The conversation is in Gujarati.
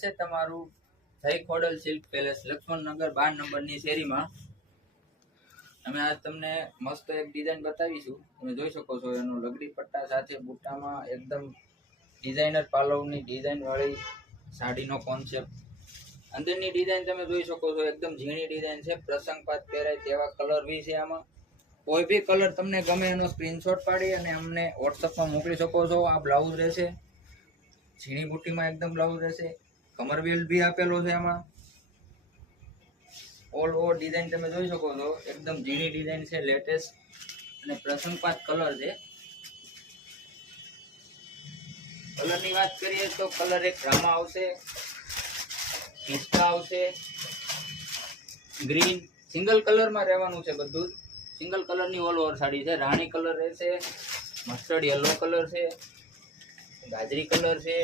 છે તમારું જય ખોડલ સિલ્ક પેલેસ લક્ષ્મણનગર 12 નંબરની શેરીમાં। અમે આજ તમને મસ્ત એક ડિઝાઇન બતાવીશું। તમે જોઈ શકો છો એનો લગડી પટ્ટા સાથે બુટ્ટામાં એકદમ ડિઝાઇનર પાલવની ડિઝાઇન વાળી સાડીનો કોન્સેપ્ટ। અંદરની ડિઝાઇન તમે જોઈ શકો છો એકદમ ઝીણી ડિઝાઇન છે। પ્રસંગપાત પહેરાય તેવા કલર બી છે આમાં। કોઈ બી કલર તમને ગમે એનો સ્ક્રીનશોટ પાડી અને અમને વોટ્સઅપમાં મોકલી શકો છો। આ બ્લાઉઝ રહેશે, ઝીણી બુટ્ટીમાં એકદમ બ્લાઉઝ રહેશે। કમર બેલ્ટ બી આપેલો છે આમાં। ઓલ ઓવર ડિઝાઇન તમે જોઈ શકો છો એકદમ ઝીણી ડિઝાઇન છે, લેટેસ્ટ અને પ્રસંગપાત કલર છે। કલરની વાત કરીએ તો કલર એક રામા આવશે, પિસ્તા આવશે, ગ્રીન સિંગલ કલરમાં રહેવાનું છે। બધું સિંગલ કલરની ઓલ ઓવર સાડી છે। રાણી કલર રહેશે, મસ્ટર્ડ યલો કલર છે, ગાજરી કલર છે,